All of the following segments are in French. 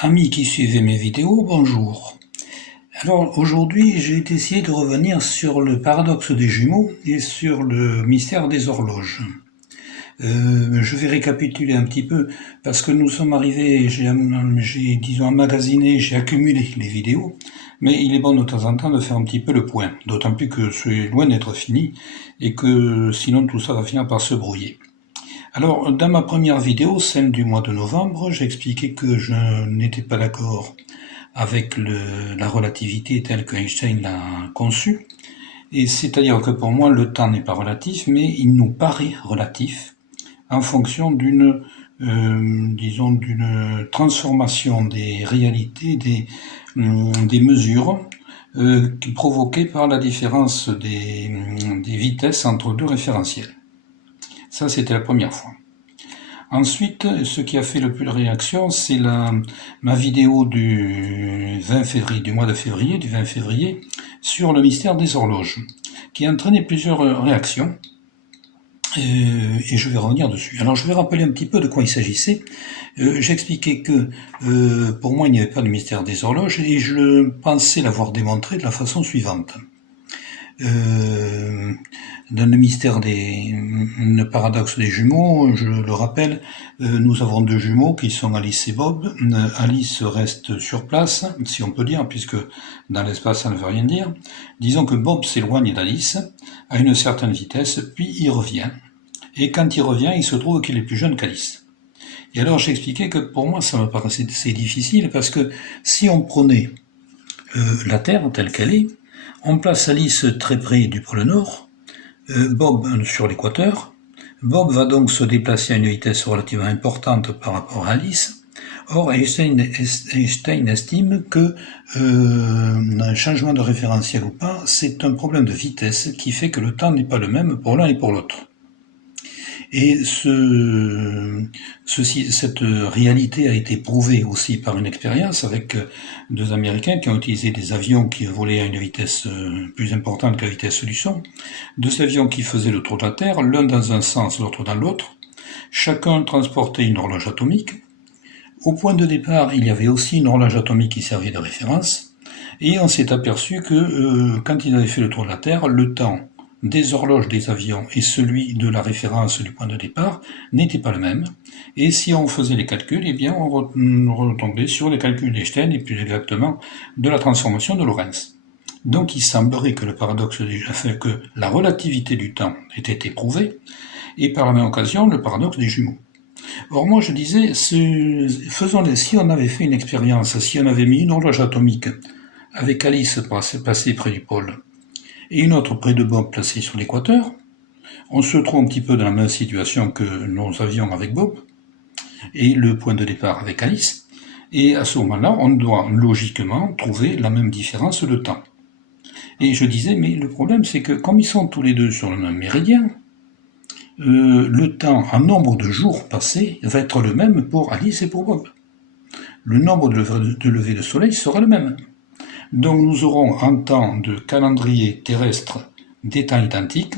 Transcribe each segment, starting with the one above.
Amis qui suivez mes vidéos, bonjour. Alors aujourd'hui, j'ai essayé de revenir sur le paradoxe des jumeaux et sur le mystère des horloges. Je vais récapituler un petit peu parce que nous sommes arrivés, j'ai disons emmagasiné, j'ai accumulé les vidéos, mais il est bon de temps en temps de faire un petit peu le point, d'autant plus que c'est loin d'être fini et que sinon tout ça va finir par se brouiller. Alors, dans ma première vidéo, celle du mois de novembre, j'expliquais que je n'étais pas d'accord avec la relativité telle que Einstein l'a conçue, et c'est-à-dire que pour moi, le temps n'est pas relatif, mais il nous paraît relatif en fonction disons, d'une transformation des réalités, des mesures provoquées par la différence des vitesses entre deux référentiels. Ça, c'était la première fois. Ensuite, ce qui a fait le plus de réaction, c'est ma vidéo du 20 février, du mois de février, du 20 février, sur le mystère des horloges, qui a entraîné plusieurs réactions, et je vais revenir dessus. Alors, je vais rappeler un petit peu de quoi il s'agissait. J'expliquais que, pour moi, il n'y avait pas de mystère des horloges, et je pensais l'avoir démontré de la façon suivante. Dans le mystère le paradoxe des jumeaux, je le rappelle, nous avons deux jumeaux qui sont Alice et Bob. Alice reste sur place, si on peut dire, puisque dans l'espace ça ne veut rien dire. Disons que Bob s'éloigne d'Alice à une certaine vitesse, puis il revient. Et quand il revient, il se trouve qu'il est plus jeune qu'Alice. Et alors j'expliquais que pour moi ça me paraissait assez difficile, parce que si on prenait la Terre telle qu'elle est, on place Alice très près du pôle Nord, Bob sur l'équateur. Bob va donc se déplacer à une vitesse relativement importante par rapport à Alice. Or, Einstein estime que un changement de référentiel ou pas, c'est un problème de vitesse qui fait que le temps n'est pas le même pour l'un et pour l'autre. Et cette réalité a été prouvée aussi par une expérience avec deux Américains qui ont utilisé des avions qui volaient à une vitesse plus importante que la vitesse du son. Deux avions qui faisaient le tour de la Terre, l'un dans un sens, l'autre dans l'autre. Chacun transportait une horloge atomique. Au point de départ, il y avait aussi une horloge atomique qui servait de référence. Et on s'est aperçu que quand ils avaient fait le tour de la Terre, le temps des horloges des avions et celui de la référence du point de départ n'étaient pas le même. Et si on faisait les calculs, eh bien on retombait sur les calculs d'Einstein et plus exactement de la transformation de Lorentz. Donc il semblerait que le paradoxe que la relativité du temps ait été prouvée, et par la même occasion le paradoxe des jumeaux. Or moi je disais, si on avait fait une expérience, si on avait mis une horloge atomique avec Alice placée près du pôle, et une autre près de Bob placée sur l'équateur, on se trouve un petit peu dans la même situation que nous avions avec Bob, et le point de départ avec Alice, et à ce moment-là, on doit logiquement trouver la même différence de temps. Et je disais, mais le problème c'est que comme ils sont tous les deux sur le même méridien, le temps en nombre de jours passés va être le même pour Alice et pour Bob. Le nombre de levées de soleil sera le même. Donc nous aurons en temps de calendrier terrestre des temps identiques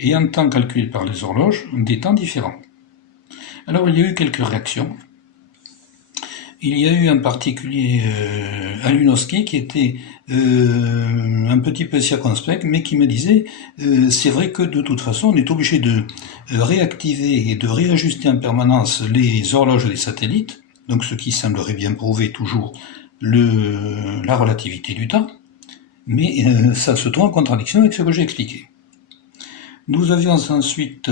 et en temps calculé par les horloges des temps différents. Alors il y a eu quelques réactions. Il y a eu en particulier Alunowski qui était un petit peu circonspect, mais qui me disait c'est vrai que de toute façon on est obligé de réactiver et de réajuster en permanence les horloges des satellites, donc ce qui semblerait bien prouver toujours la relativité du temps, mais ça se trouve en contradiction avec ce que j'ai expliqué. Nous avions ensuite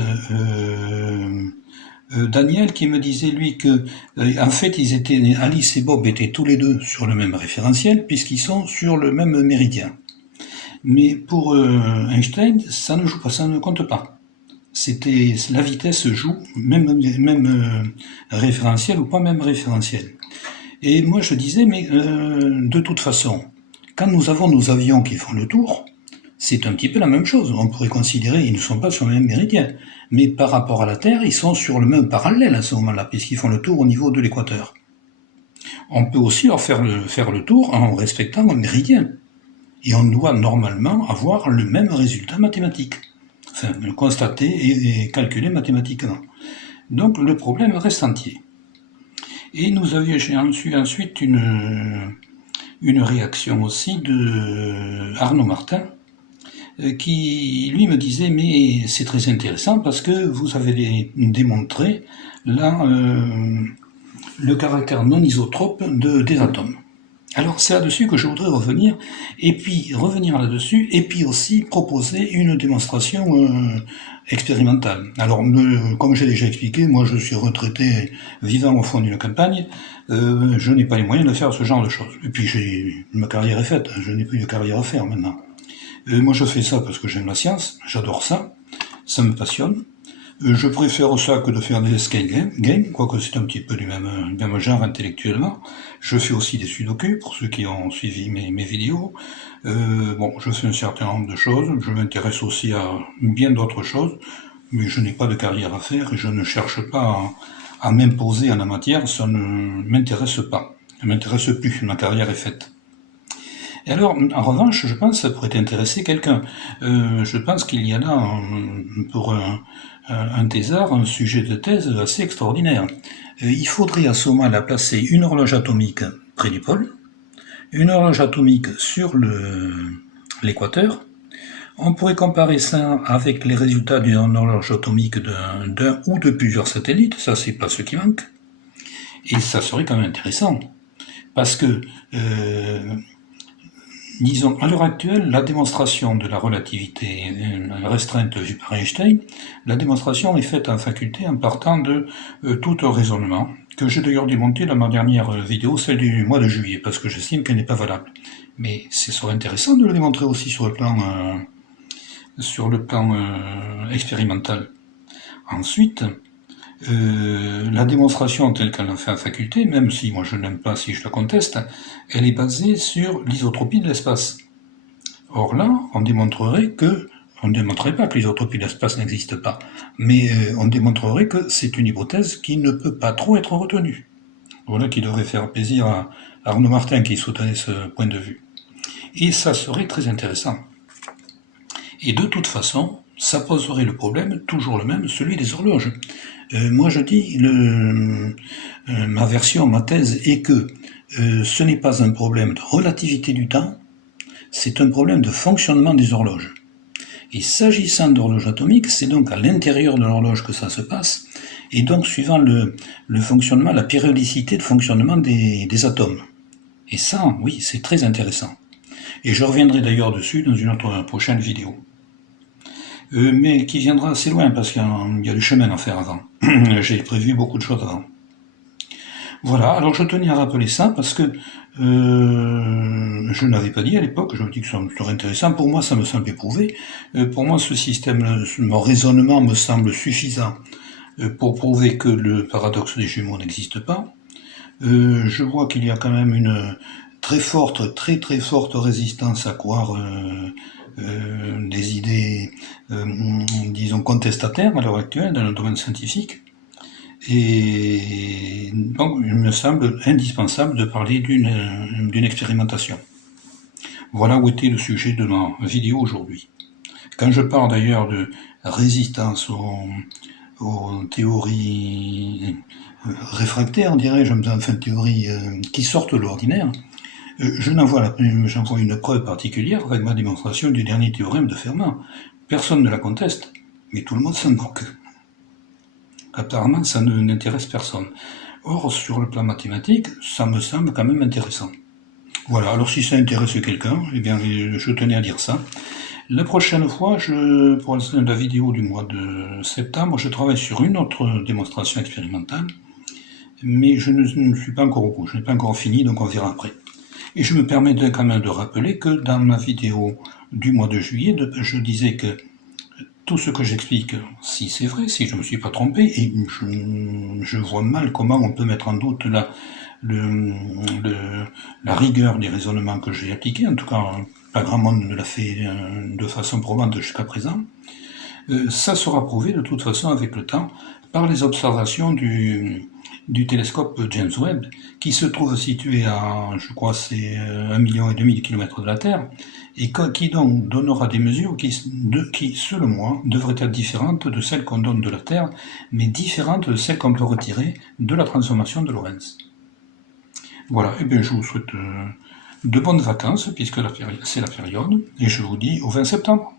Daniel qui me disait lui que en fait Alice et Bob étaient tous les deux sur le même référentiel puisqu'ils sont sur le même méridien. Mais pour Einstein, ça ne joue pas, ça ne compte pas. La vitesse joue, même référentiel ou pas même référentiel. Et moi je disais, mais de toute façon, quand nous avons nos avions qui font le tour, c'est un petit peu la même chose. On pourrait considérer qu'ils ne sont pas sur le même méridien. Mais par rapport à la Terre, ils sont sur le même parallèle à ce moment-là, puisqu'ils font le tour au niveau de l'équateur. On peut aussi leur faire le tour en respectant un méridien. Et on doit normalement avoir le même résultat mathématique. Enfin, le constater et calculer mathématiquement. Donc le problème reste entier. Et j'ai ensuite une réaction aussi de Arnaud Martin, qui lui me disait mais c'est très intéressant parce que vous avez démontré là le caractère non isotrope des atomes. Alors c'est là-dessus que je voudrais revenir, et puis revenir là-dessus, et puis aussi proposer une démonstration expérimentale. Alors, comme j'ai déjà expliqué, moi je suis retraité vivant au fond d'une campagne, je n'ai pas les moyens de faire ce genre de choses. Et puis ma carrière est faite, je n'ai plus de carrière à faire maintenant. Moi je fais ça parce que j'aime la science, j'adore ça, ça me passionne. Je préfère ça que de faire des escape games, quoique c'est un petit peu du même genre intellectuellement. Je fais aussi des sudoku, pour ceux qui ont suivi mes vidéos. Bon, je fais un certain nombre de choses, je m'intéresse aussi à bien d'autres choses, mais je n'ai pas de carrière à faire et je ne cherche pas à m'imposer en la matière, ça ne m'intéresse pas. Ça ne m'intéresse plus, ma carrière est faite. Et alors, en revanche, je pense que ça pourrait intéresser quelqu'un. Je pense qu'il y a là, pour un thésard, un sujet de thèse assez extraordinaire. Il faudrait à ce moment-là placer une horloge atomique près du pôle, une horloge atomique sur l'équateur. On pourrait comparer ça avec les résultats d'une horloge atomique d'un ou de plusieurs satellites, ça c'est pas ce qui manque. Et ça serait quand même intéressant, parce que disons, à l'heure actuelle, la démonstration de la relativité restreinte vue par Einstein, la démonstration est faite en faculté en partant de tout un raisonnement, que j'ai d'ailleurs démonté dans ma dernière vidéo, celle du mois de juillet, parce que j'estime qu'elle n'est pas valable. Mais ce serait intéressant de le démontrer aussi sur le plan expérimental. Ensuite, la démonstration telle qu'elle a fait en faculté, même si moi je n'aime pas, si je la conteste, elle est basée sur l'isotropie de l'espace. Or là, on ne démontrerait pas que l'isotropie de l'espace n'existe pas, mais on démontrerait que c'est une hypothèse qui ne peut pas trop être retenue. Voilà qui devrait faire plaisir à Arnaud Martin qui soutenait ce point de vue. Et ça serait très intéressant. Et de toute façon, ça poserait le problème, toujours le même, celui des horloges. Moi je dis, ma thèse est que ce n'est pas un problème de relativité du temps, c'est un problème de fonctionnement des horloges. Et s'agissant d'horloges atomiques, c'est donc à l'intérieur de l'horloge que ça se passe, et donc suivant le fonctionnement, la périodicité de fonctionnement des atomes. Et ça, oui, c'est très intéressant. Et je reviendrai d'ailleurs dessus dans une autre prochaine vidéo. Mais qui viendra assez loin, parce qu'il y a du chemin à faire avant. J'ai prévu beaucoup de choses avant. Voilà, alors je tenais à rappeler ça, parce que je ne l'avais pas dit à l'époque, je me dis que ça serait intéressant. Pour moi, ça me semble éprouvé. Pour moi, ce système, mon raisonnement me semble suffisant pour prouver que le paradoxe des jumeaux n'existe pas. Je vois qu'il y a quand même une très très forte résistance à croire des idées, disons, contestataires à l'heure actuelle dans le domaine scientifique. Et donc, il me semble indispensable de parler d'une expérimentation. Voilà où était le sujet de ma vidéo aujourd'hui. Quand je parle d'ailleurs de résistance aux théories réfractaires, dirais-je, enfin théories qui sortent de l'ordinaire, j'envoie une preuve particulière avec ma démonstration du dernier théorème de Fermat. Personne ne la conteste, mais tout le monde s'en moque. Apparemment, ça n'intéresse personne. Or, sur le plan mathématique, ça me semble quand même intéressant. Voilà, alors si ça intéresse quelqu'un, eh bien, je tenais à dire ça. La prochaine fois, pour la vidéo du mois de septembre, je travaille sur une autre démonstration expérimentale, mais je ne suis pas encore au bout, je n'ai pas encore fini, donc on verra après. Et je me permets quand même de rappeler que dans ma vidéo du mois de juillet, je disais que tout ce que j'explique, si c'est vrai, si je ne me suis pas trompé, et je vois mal comment on peut mettre en doute la rigueur des raisonnements que j'ai appliqués, en tout cas pas grand monde ne l'a fait de façon probante jusqu'à présent, ça sera prouvé de toute façon avec le temps par les observations du du télescope James Webb, qui se trouve situé à, je crois, c'est 1,5 million de kilomètres de la Terre, et qui donc donnera des mesures qui, selon moi, devraient être différentes de celles qu'on donne de la Terre, mais différentes de celles qu'on peut retirer de la transformation de Lorentz. Voilà, et bien je vous souhaite de bonnes vacances, puisque c'est la période, et je vous dis au 20 septembre.